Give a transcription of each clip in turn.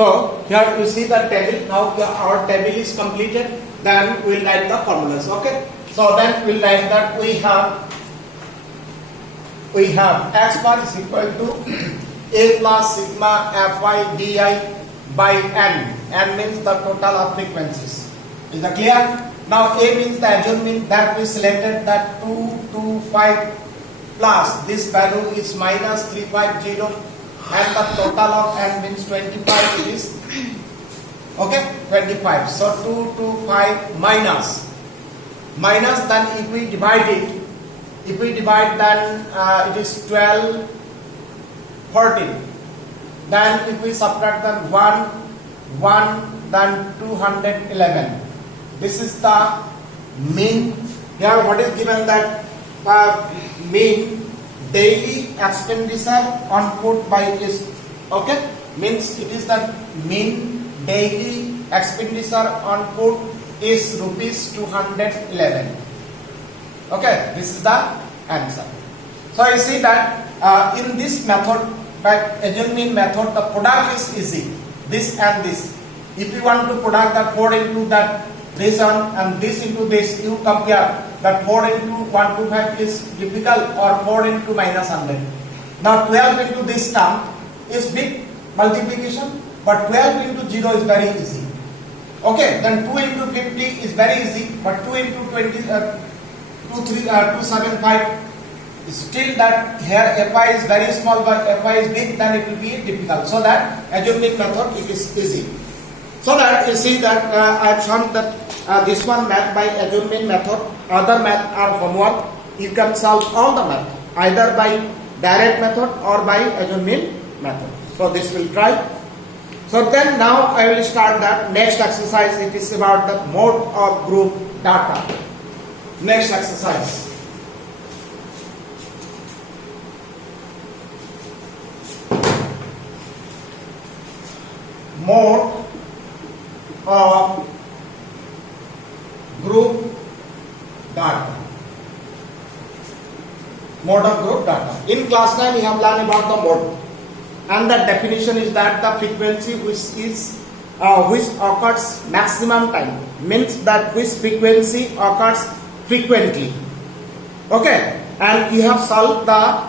So here you see the table. Now our table is completed. Then we'll write the formulas. Okay. So then we'll write that we have x bar is equal to a plus sigma fy di by n. N means the total of frequencies. Is that clear? Now A means the assumed mean that we selected that 225 plus this value is minus 350 and the total of n means 25 is okay 25. So 225 minus then if we divide then it is 12 14. Then if we subtract then 1 then 211. This is the mean. Here what is given that mean daily expenditure on food by is okay, means it is the mean daily expenditure on food is rupees 211. Okay, this is the answer. So you see that in this method, by assumed mean method, the product is easy. This and this. If you want to product the 4 into that this one and this into this, you compare that 4 into 125 is difficult or 4 into minus 100. Now 12 into this term is big multiplication, but 12 into 0 is very easy. Okay, then 2 into 50 is very easy, but 2 into 275 is still that here Fi is very small but Fi is big, then it will be difficult. So that assumed mean method it is easy. So that you see that I have shown that this one math by assumed mean method, other math are homework. You can solve all the math either by direct method or by assumed mean method. So this will try. So then now I will start that next exercise. It is about the mode of group data. Next exercise. Mode of group data. Mode of group data. In class 9 we have learned about the mode, and the definition is that the frequency which occurs maximum time, means that which frequency occurs frequently. Okay, and you have solved the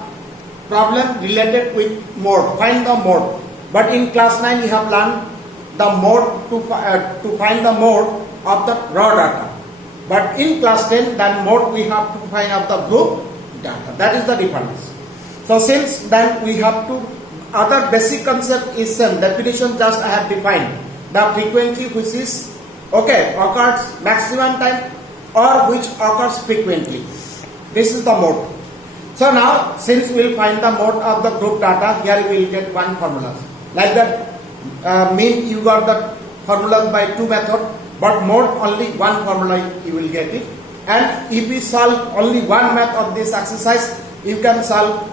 problem related with mode. Find the mode. But in class 9 you have learned the mode to find the mode of the raw data. But in class 10 then mode we have to find out the group data. That is the difference. So since then we have to, other basic concept is same. Definition just I have defined. The frequency which is okay occurs maximum time or which occurs frequently. This is the mode. So now since we will find the mode of the group data, here we will get one formula. Like that mean you got the formula by two methods, but mode only one formula you will get it. And if we solve only one math of this exercise, you can solve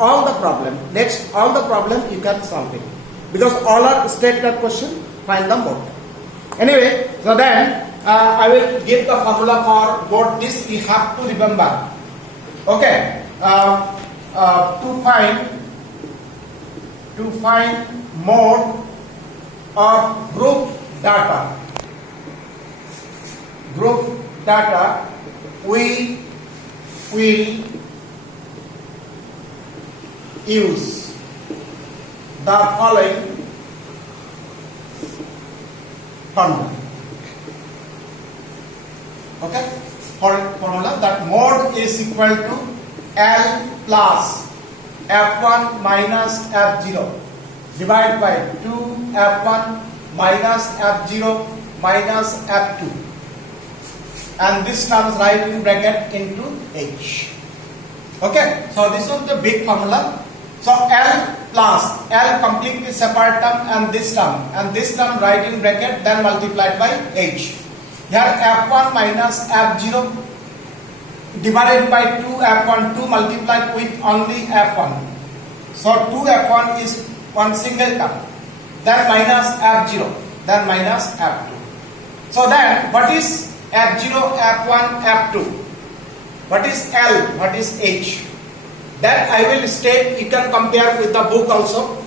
all the problem. Next all the problem you can solve it, because all are stated question. Find the mode. Anyway, so then I will give the formula for both this. We have to remember. Okay, to find mode of group data. Group data, we will use the following formula. Okay, formula that mode is equal to L plus F1 minus F0 divided by 2 F1 minus F0 minus F2, and this term is right in bracket into H. Okay, so this is the big formula. So L plus L completely separate term and this term right in bracket, then multiplied by H. Here F1 minus F0 divided by 2 F1, 2 multiplied with only F1. So 2 F1 is one single term, then minus F0, then minus F2. So then what is F0, F1, F2? What is L? What is H? That I will state, you can compare with the book also.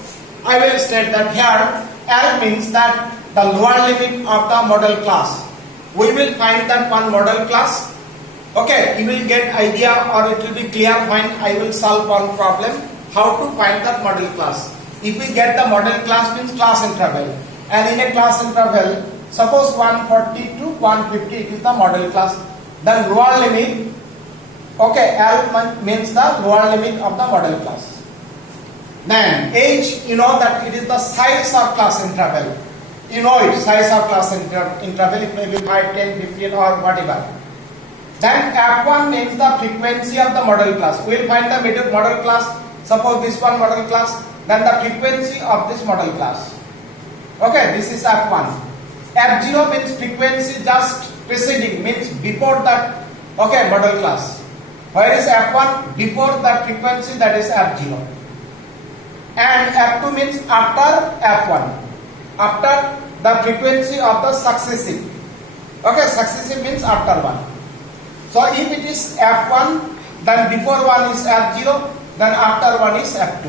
I will state that here L means that the lower limit of the model class. We will find that one model class. Okay, you will get idea or it will be clear when I will solve one problem how to find that model class. If we get the model class means class interval, and in a class interval, suppose 140 to 150 it is the model class. Then lower limit, okay, L means the lower limit of the model class. Then H, you know that it is the size of class interval. You know it, size of class interval, it may be 5, 10, 15 or whatever. Then F1 means the frequency of the model class. We will find the model class. Suppose this one model class, then the frequency of this model class. Okay, this is F1. F0 means frequency just preceding, means before that, okay, model class. Where is F1? Before that frequency, that is F0. And F2 means after F1. After the frequency of the successive. Okay, successive means after one. So if it is F1, then before one is F0, then after one is F2.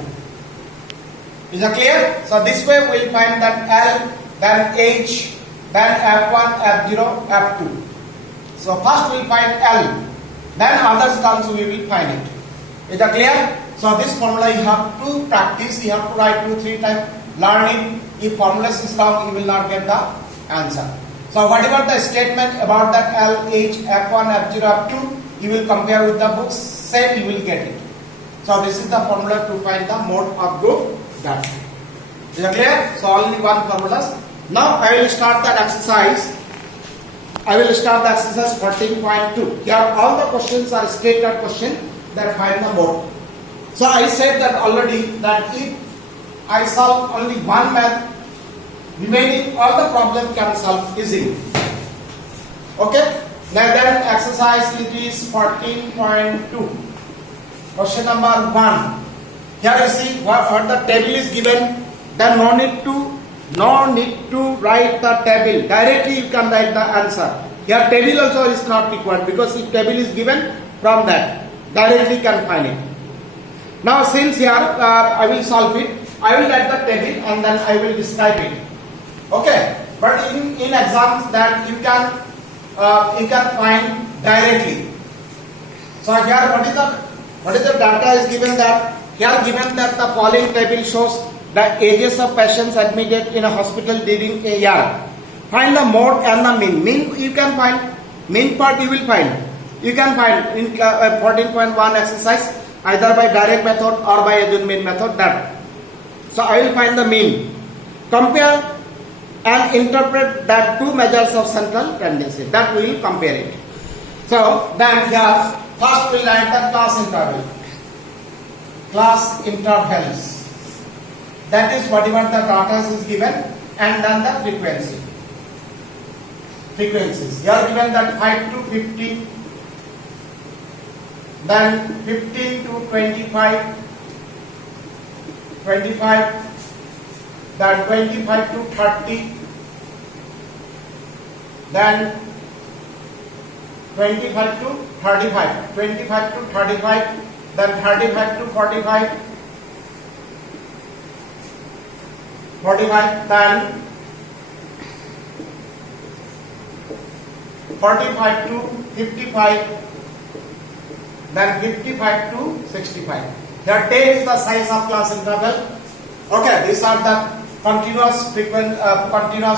Is it clear? So this way we will find that L, then H, then F1, F0, F2. So first we will find L, then others terms we will find it. Is it clear? So this formula you have to practice, you have to write 2-3 times, learn it. If formula is wrong, you will not get the answer. So whatever the statement about that L, H, F1, F0, F2, you will compare with the books, same you will get it. So this is the formula to find the mode of group that. Is it clear? So only one formula. Now I will start that exercise. I will start the exercise 14.2. Here all the questions are stated question that find the mode. So I said that already that if I solve only one math, remaining all the problem can solve easily. Okay? Now then exercise it is 14.2. Question number 1. Here you see what the table is given. Then no need to write the table. Directly you can write the answer. Here table also is not required because if table is given from that, directly can find it. Now since here I will solve it, I will write the table and then I will describe it. Okay, but in exams that you can find directly. So here what is the data is given that here given that the following table shows the ages of patients admitted in a hospital during a year. Find the mode and the mean. Mean you can find, mean part you will find. You can find in 14.1 exercise either by direct method or by adjustment method that. So I will find the mean. Compare and interpret that two measures of central tendency. That we will compare it. So then here first we will write the class interval. Class intervals. That is whatever the data is given and then the frequency. Frequencies. Here given that 5 to 50, then 15 to 25, 25, then 25 to 30, then 25 to 35, 25 to 35, then 35 to 45, 45, then 45 to 55, then 55 to 65. Here 10 is the size of class interval. Okay, these are the continuous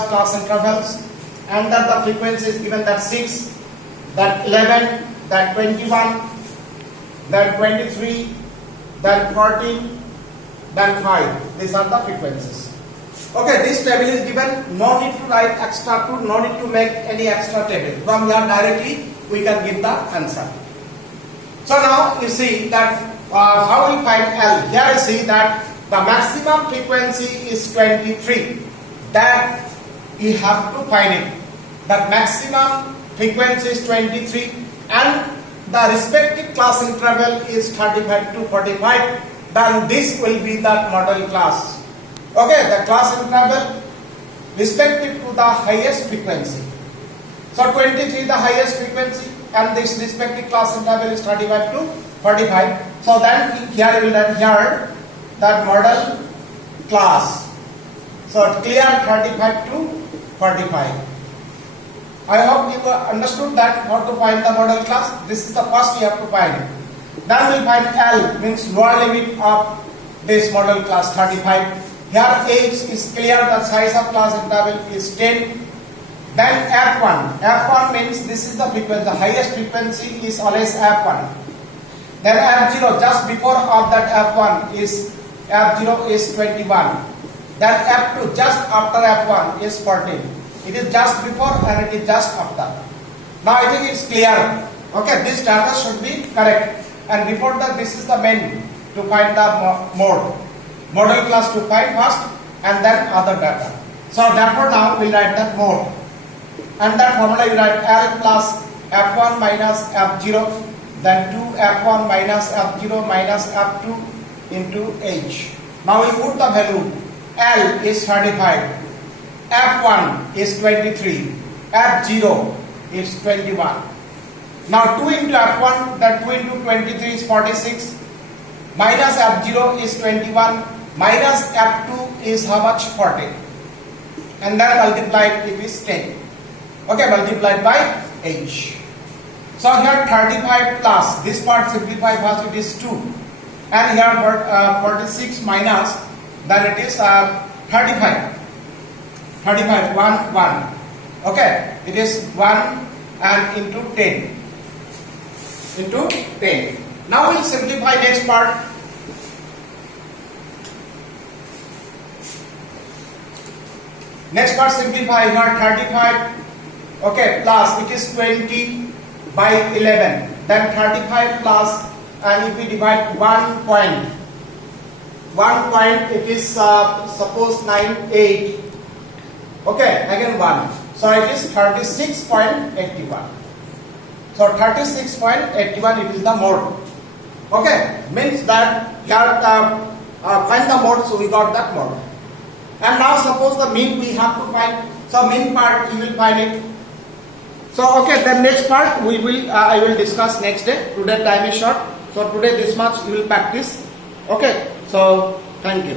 class intervals, and then the frequency is given that 6, that 11, that 21, then 23, then 14, then 5. These are the frequencies. Okay, this table is given. No need to write extra to, no need to make any extra table. From here directly we can give the answer. So now you see that how we find L. Here you see that the maximum frequency is 23. That you have to find it. The maximum frequency is 23 and the respective class interval is 35 to 45. Then this will be the model class. Okay, the class interval respective to the highest frequency. So 23 the highest frequency and this respective class interval is 35 to 45. So then here we will write here that model class. So clear 35 to 45. I hope you understood that how to find the model class. This is the first you have to find. Then we find L, means lower limit of this model class 35. Here H is clear, the size of class interval is 10. Then F1. F1 means this is the frequency. The highest frequency is always F1. Then F0, just before of that F1 is F0 is 21. Then F2, just after F1 is 14. It is just before and it is just after. Now I think it's clear. Okay, this data should be correct. And before that, this is the main to find the mode. Model class to find first and then other data. So therefore now we'll write that mode. And that formula you write L plus F1 minus F0, then 2F1 minus F0 minus F2 into H. Now we put the value. L is 35, F1 is 23, F0 is 21. Now 2 into F1, that 2 into 23 is 46, minus F0 is 21, minus F2 is how much? 40. And then multiplied, it is 10. Okay, multiplied by H. So here 35 plus, this part simplify first, it is 2. And here 46 minus, then it is 35. 35, 1, 1. Okay, it is 1 and into 10. Into 10. Now we'll simplify next part. Next part simplify here 35. Okay, plus it is 20 by 11. Then 35 plus, and if we divide 1 point, it is suppose 98. Okay, again 1. So it is 36.81. So 36.81 it is the mode. Okay, means that here find the mode, so we got that mode. And now suppose the mean we have to find. So mean part you will find it. So okay, the next part we will I will discuss next day. Today time is short. So today this much you will practice. Okay, so thank you.